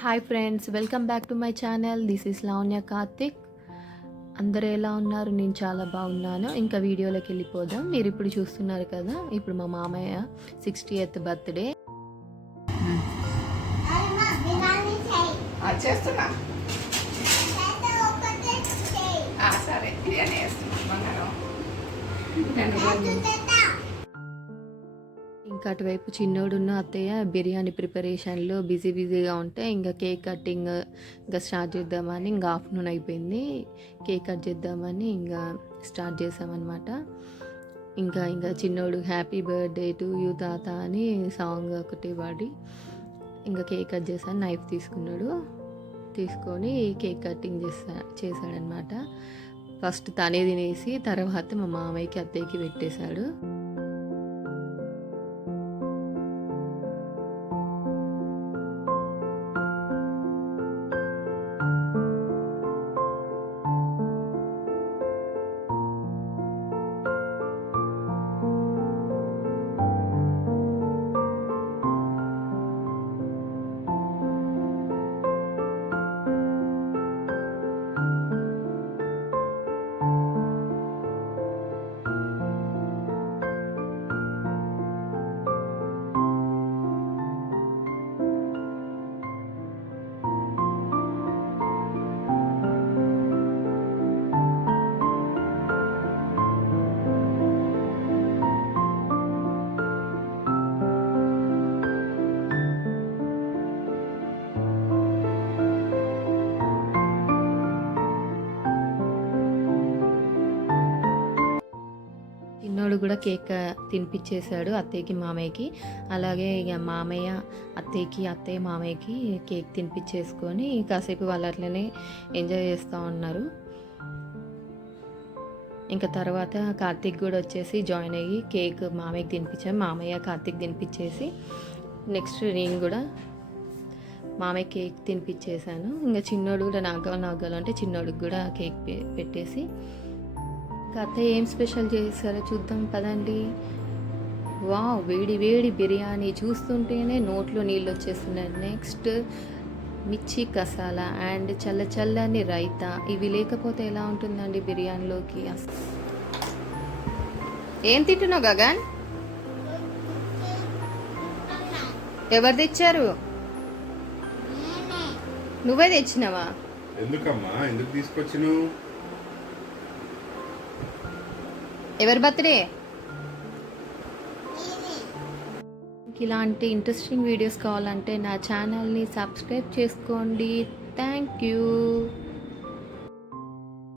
Hi friends, welcome back to my channel. This is Lavanya Karthik. అందరూ ఎలా ఉన్నారు? నేను చాలా బాగున్నాను. ఇంకా వీడియోలోకి వెళ్ళిపోదాం. మీరు ఇప్పుడు చూస్తున్నారు కదా, ఇప్పుడు మా మామయ్య 60th బర్త్డే. చేస్తున్నా సరే బిర్యానీ వేస్తున్నాను. ఇంకా అటువైపు చిన్నోడున్న అత్తయ్య బిర్యానీ ప్రిపరేషన్లో బిజీగా ఉంటే ఇంకా కేక్ కటింగ్ ఇంకా స్టార్ట్ చేద్దామని, ఇంకా ఆఫ్టర్నూన్ అయిపోయింది. కేక్ కట్ చేద్దామని ఇంకా స్టార్ట్ చేసామన్నమాట. ఇంకా చిన్నోడు హ్యాపీ బర్త్డే టు యూ తాత అని సాంగ్ ఒకటి పాడి ఇంకా కేక్ కట్ చేశాను. నైఫ్ తీసుకొని కేక్ కటింగ్ చేశాడనమాట. ఫస్ట్ తనే తినేసి తర్వాత మా మామయ్యకి అత్తయ్యకి పెట్టేశాడు. చిన్నోడు కూడా కేక్ తినిపించేశాడు అత్తయ్యకి మామయ్యకి. అలాగే ఇక మామయ్య అత్తయ్య మామయ్యకి కేక్ తినిపించేసుకొని కాసేపు వాళ్ళు అట్లనే ఎంజాయ్ చేస్తూ ఉన్నారు. ఇంకా తర్వాత కార్తీక్ కూడా వచ్చేసి జాయిన్ అయ్యి కేక్ మామయ్యకి తినిపించాము. మామయ్య కార్తీక్ తినిపించేసి నెక్స్ట్ నేను కూడా మామయ్య కేక్ తినిపించేశాను. ఇంకా చిన్నోడు కూడా నాగాలు అంటే చిన్నోడికి కూడా కేక్ పెట్టేసి అత్తయ్య ఏం స్పెషల్ చేస్తారో చూద్దాం పదండి. వావ్, వేడి వేడి బిర్యానీ చూస్తుంటేనే నోట్లో నీళ్ళు వచ్చేస్తున్నాయి. నెక్స్ట్ మిర్చి కసాలా అండ్ చల్లని రైతా. ఇవి లేకపోతే ఎలా ఉంటుందండి బిర్యానీలోకి? ఏం తింటున్నావు గగన్? ఎవరు తెచ్చారు? నువ్వే తెచ్చినావా? ఎందుకమ్మా, ఎందుకు తీసుకొచ్చినావు? ఎవరి బర్త్డే? ఇలాంటి ఇంట్రెస్టింగ్ వీడియోస్ కావాలంటే నా ఛానల్ని సబ్స్క్రైబ్ చేసుకోండి. Thank you.